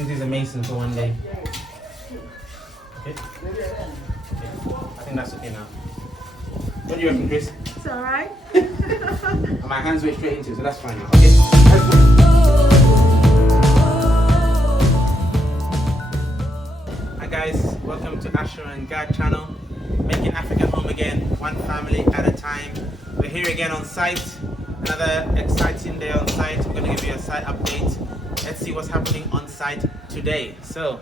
opportunity as a mason for one day. Okay. I think that's okay now. What do you reckon, Chris? It's alright. My hands went straight into it, so that's fine now. Okay. Let's go. Hi guys, welcome to Asher and Gad channel. Making African home again, one family at a time. We're here again on site. Another exciting day on site. We're going to give you a site update. Let's see what's happening on site today. So,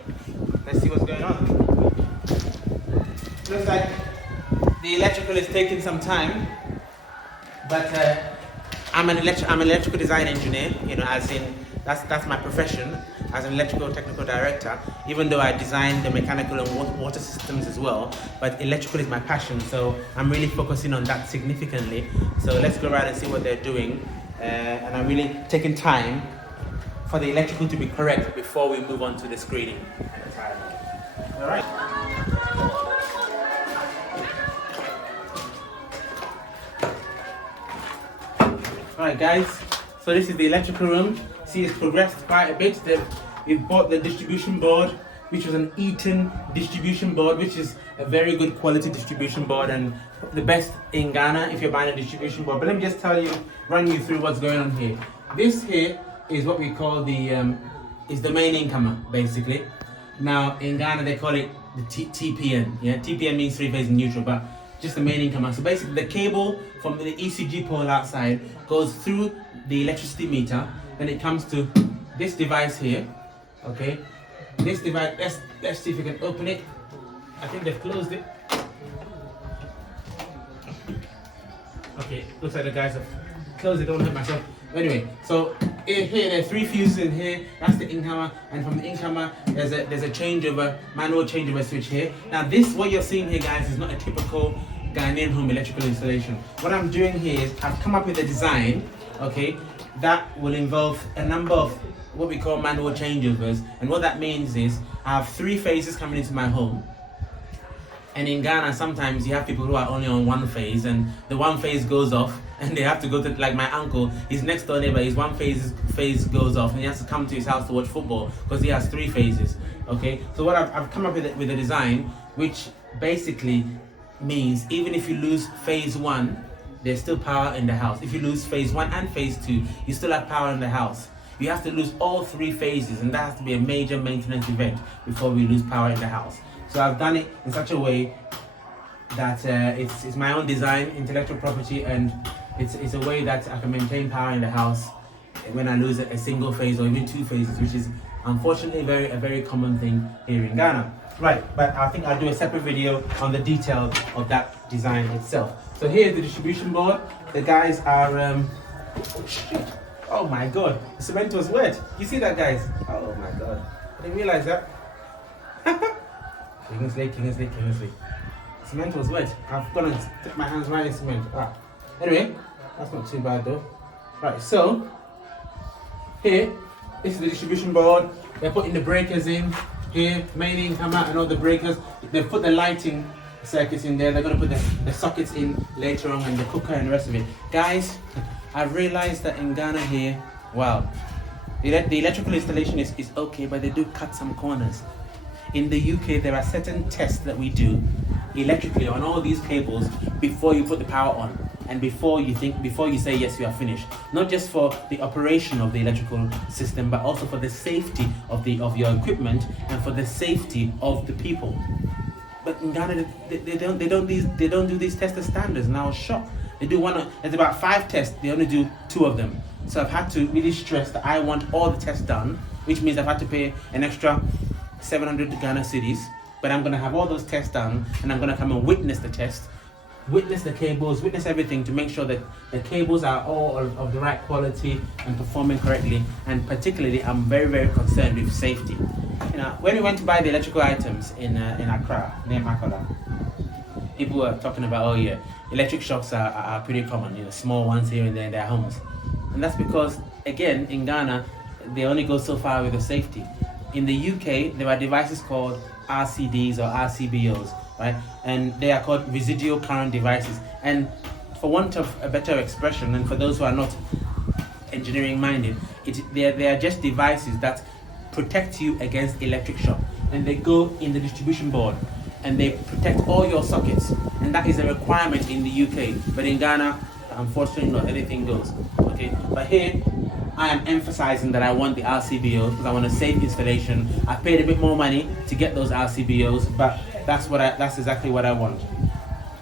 let's see what's going on. Looks like the electrical is taking some time, but I'm an electrical design engineer. You know, as in that's my profession as an electrical technical director. Even though I design the mechanical and water systems as well, but electrical is my passion. So I'm really focusing on that significantly. So let's go around and see what they're doing, and I'm really taking time for the electrical to be correct before we move on to the screening and the tiling. All right. Alright guys, so this is the electrical room. See, it's progressed quite a bit. We've bought the distribution board, which was an Eaton distribution board, which is a very good quality distribution board and the best in Ghana if you're buying a distribution board. But let me just run you through what's going on here. This here is what we call is the main incomer, basically. Now in Ghana they call it the TPN. Yeah, TPN means three-phase neutral, but just the main incomer. So basically the cable from the ECG pole outside goes through the electricity meter, then it comes to this device here. Okay, this device, let's see if we can open it. I think they've closed it. Okay, looks like the guys have closed it, don't hurt myself. Anyway, so here there are three fuses in here. That's the incomer, and from the incomer there's a manual changeover switch here. Now this, what you're seeing here guys, is not a typical Ghanaian home electrical installation. What I'm doing here is I've come up with a design, okay, that will involve a number of what we call manual changeovers. And what that means is I have three phases coming into my home. And in Ghana, sometimes you have people who are only on one phase, and the one phase goes off, and they have to go to, like my uncle, his next door neighbor, his one phase goes off, and he has to come to his house to watch football because he has three phases. Okay, so what I've come up with a design which basically means even if you lose phase one, there's still power in the house. If you lose phase one and phase two, you still have power in the house. You have to lose all three phases, and that has to be a major maintenance event before we lose power in the house. So I've done it in such a way that it's my own design, intellectual property, and it's a way that I can maintain power in the house when I lose a single phase or even two phases, which is unfortunately a very common thing here in Ghana. Right, but I think I'll do a separate video on the details of that design itself. So here's the distribution board. The guys are oh shit. Oh my god, the cement was wet. You see that, guys? Oh my god, I didn't realize that. Kingsley. Cement was wet. I've gone and stick my hands right in cement. Anyway, that's not too bad though. Right, so here, this is the distribution board. They're putting the breakers in here, main incomer and all the breakers. They've put the lighting circuits in there. They're going to put the sockets in later on, and the cooker and the rest of it. Guys, I've realized that in Ghana here, wow, the electrical installation is okay, but they do cut some corners. In the UK, there are certain tests that we do electrically on all these cables before you put the power on, and before you say yes, you are finished. Not just for the operation of the electrical system, but also for the safety of your equipment and for the safety of the people. But in Ghana, they don't do these tests as standards, and I was shocked. They do there's about 5 tests. They only do 2 of them. So I've had to really stress that I want all the tests done, which means I've had to pay an extra 700 Ghana cedis, but I'm going to have all those tests done, and I'm going to come and witness the test, witness the cables, witness everything to make sure that the cables are all of the right quality and performing correctly. And particularly, I'm very concerned with safety. You know, when we went to buy the electrical items in Accra, near Makola, people were talking about, oh yeah, electric shocks are pretty common, you know, small ones here and there in their homes. And that's because, again, in Ghana, they only go so far with the safety. In the UK, there are devices called RCDs or RCBOs, right? And they are called residual current devices. And for want of a better expression, and for those who are not engineering minded, they are just devices that protect you against electric shock, and they go in the distribution board and they protect all your sockets, and that is a requirement in the UK, but in Ghana unfortunately not, anything goes. Okay, but here I am emphasizing that I want the RCBOs because I want a safe installation. I paid a bit more money to get those RCBOs, but that's exactly what I want.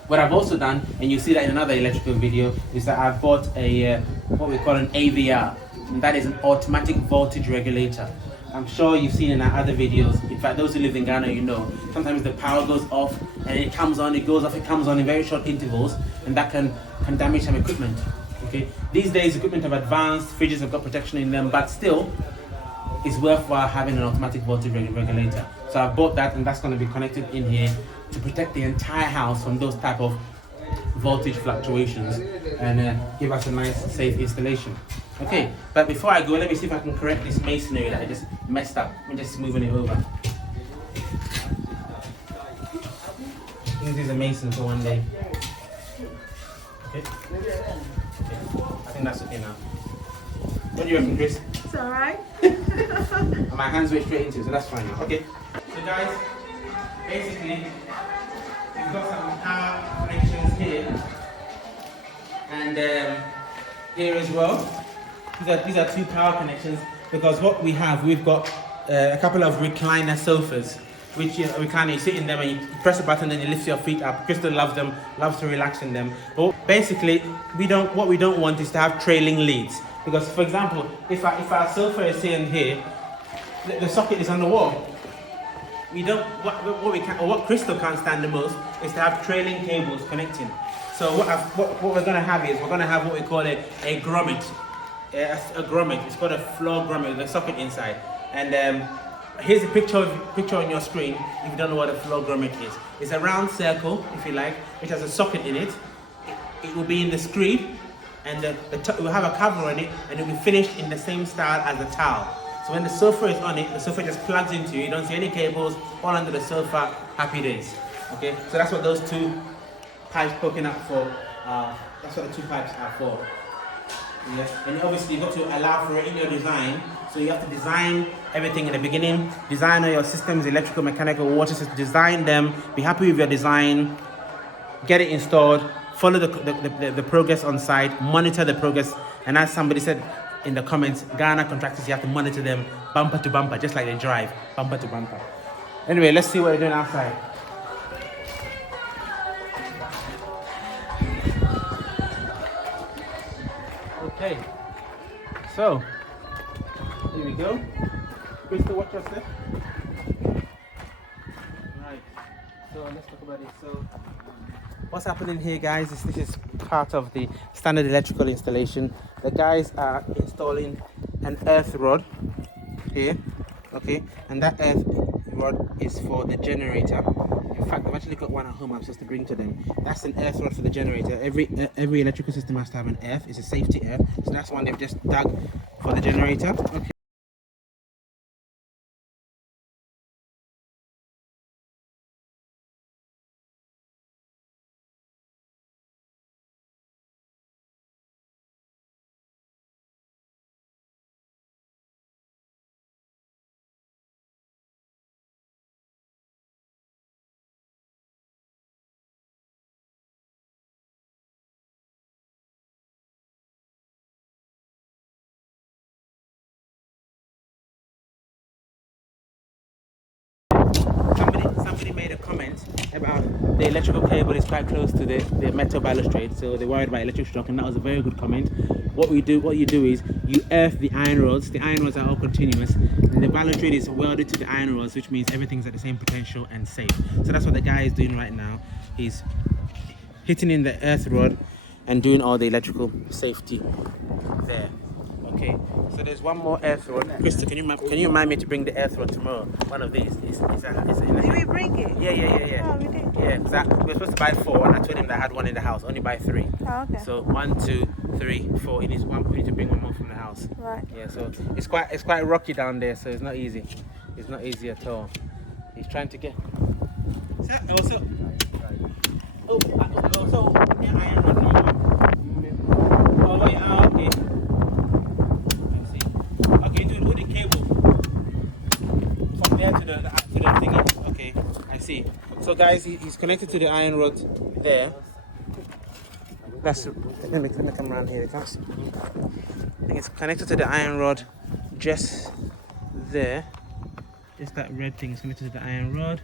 What I've also done, and you see that in another electrical video, is that I've bought a what we call an AVR, and that is an automatic voltage regulator. I'm sure you've seen in our other videos. In fact, those who live in Ghana, you know, sometimes the power goes off and it comes on, it goes off, it comes on in very short intervals, and that can damage some equipment. Okay, these days equipment have advanced, fridges have got protection in them, but still, it's worthwhile having an automatic voltage regulator. So I've bought that, and that's going to be connected in here to protect the entire house from those type of voltage fluctuations and give us a nice safe installation. Okay, but before I go, let me see if I can correct this masonry that I just messed up. I'm just moving it over. This is a mason for one day. Okay. I think that's okay now. What do you reckon, Chris? It's alright. My hands went straight into it, so that's fine now. Okay. So guys, basically, we've got some power connections here and here as well. These are 2 power connections because what we have, we've got a couple of recliner sofas, which you sit in them and you press a button and you lift your feet up. Crystal loves them, loves to relax in them. But basically, what we don't want is to have trailing leads. Because, for example, if our sofa is sitting here, the socket is on the wall. We don't. What Crystal can't stand the most is to have trailing cables connecting. So what we're going to have is we're going to have what we call a grommet. A grommet. It's called a floor grommet with a socket inside. And here's a picture on your screen if you don't know what a floor grommet is. It's a round circle, if you like, which has a socket in it. It will be in the screed, and it will have a cover on it, and it will be finished in the same style as the towel. So when the sofa is on it, the sofa just plugs into you don't see any cables, all under the sofa, happy days. Okay, so that's what those 2 pipes poking up for, that's what the 2 pipes are for. Yes, and obviously you've got to allow for it in your design, so you have to design everything in the beginning, design all your systems, electrical, mechanical, water systems, design them, be happy with your design, get it installed, follow the progress on site, monitor the progress, and as somebody said in the comments, Ghana contractors, you have to monitor them bumper to bumper, just like they drive, bumper to bumper. Anyway, let's see what they're doing outside. Okay, so here we go. Crystal, watch your step. Right, so let's talk about it. So what's happening here, guys, is this is part of the standard electrical installation. The guys are installing an earth rod here, okay, and that earth rod is for the generator. In fact, I've actually got one at home I'm supposed to bring to them. That's an earth rod for the generator. Every electrical system has to have an earth. It's a safety earth. So that's one they've just dug for the generator. Okay. Somebody made a comment about the electrical cable is quite close to the metal balustrade, so they're worried about electric shock, and that was a very good comment. What you do is you earth the iron rods. The iron rods are all continuous, and the balustrade is welded to the iron rods, which means everything's at the same potential and safe. So that's what the guy is doing right now. He's hitting in the earth rod and doing all the electrical safety there. Okay, so there's one more earth rod. Krista, can you remind me to bring the earth rod tomorrow? One of these. Did we bring it? Yeah. Oh, we did. Yeah, because we were supposed to buy 4, and I told him that I had one in the house. Only buy 3. Oh, okay. So 1, 2, 3, 4. He needs one. We need to bring one more from the house. Right. Yeah, so it's quite rocky down there, so it's not easy. It's not easy at all. He's trying to get. Also, yeah, iron rod. Oh yeah, okay. Let's see. Okay, dude, with the cable. here to the thingy. Okay, I see. So guys, he's connected to the iron rod there. Let me come around here. I think it's connected to the iron rod just there. Just that red thing is connected to the iron rod.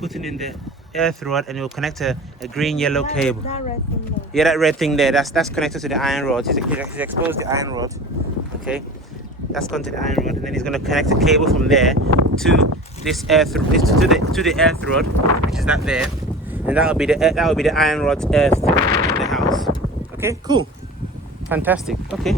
Putting in the earth rod, and it will connect a green yellow cable. That red thing there. Yeah, that red thing there. That's connected to the iron rod. He's exposed the iron rod. Okay, that's connected to the iron rod, and then he's going to connect a cable from there to this earth to the earth rod, which is that there, and that will be the iron rod's earth in the house. Okay, cool, fantastic. Okay.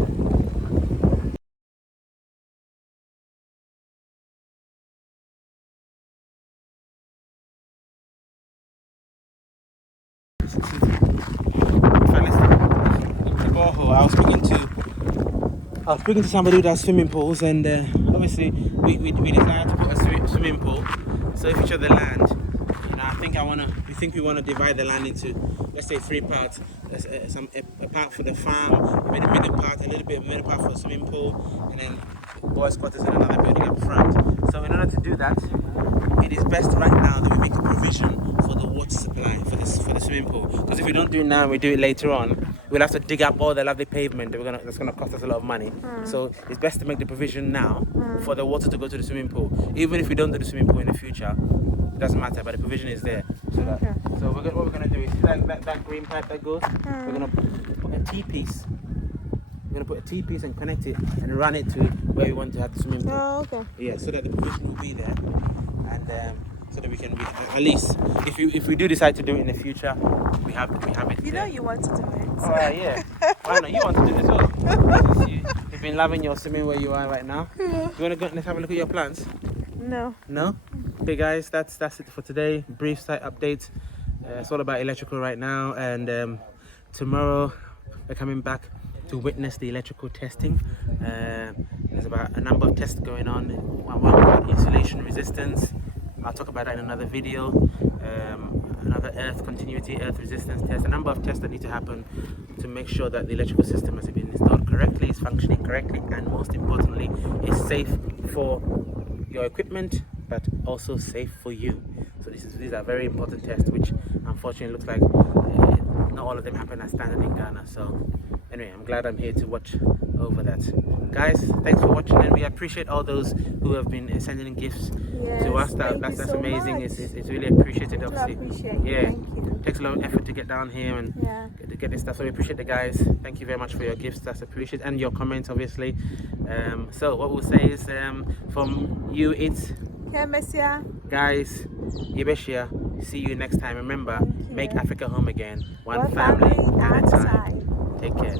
The borehole. I was speaking to somebody who does swimming pools, and obviously we decided to put a swimming pool. So if each of the land, we think we wanna divide the land into, let's say, 3 parts. There's a part for the farm, maybe the middle part, a little bit of middle part for the swimming pool, and then boys' quarters in another building up front. So in order to do that, it is best right now that we make a provision for the water supply for the swimming pool. Because if we don't do it now and we do it later on, we'll have to dig up all the lovely pavement that's gonna cost us a lot of money. So it's best to make the provision now for the water to go to the swimming pool. Even if we don't do the swimming pool in the future, it doesn't matter, but the provision is there. So what we're gonna do is that green pipe that goes, we're gonna put a T-piece. We're gonna put a T-piece and connect it and run it to where we want to have the swimming pool. Oh, okay. Yeah, so that the provision will be there, and so that we can at least, if we do decide to do it in the future, we have it. You know you want to do it. Oh yeah. Why not? You want to do it as well. You've been loving your swimming where you are right now. You wanna go? Let's have a look at your plans. No. No? Okay guys, that's it for today. Brief site update. It's all about electrical right now, and tomorrow we're coming back to witness the electrical testing. There's about a number of tests going on. One about insulation resistance. I'll talk about that in another video. Another earth continuity, earth resistance test. A number of tests that need to happen to make sure that the electrical system has been installed correctly, is functioning correctly, and most importantly, is safe for your equipment, but also safe for you. So these are very important tests, which unfortunately looks like not all of them happen as standard in Ghana. So anyway, I'm glad I'm here to watch over that. Guys, thanks for watching, and we appreciate all those who have been sending in gifts to us. That's so amazing. It's really appreciated, obviously. Yeah, it takes a lot of effort to get down here and get this stuff. So we appreciate the guys. Thank you very much for your gifts. That's appreciated, and your comments, obviously. So what we'll say is, from you, it's guys, Yebeshia. See you next time. Remember, make Africa home again, one family at a time. Take care.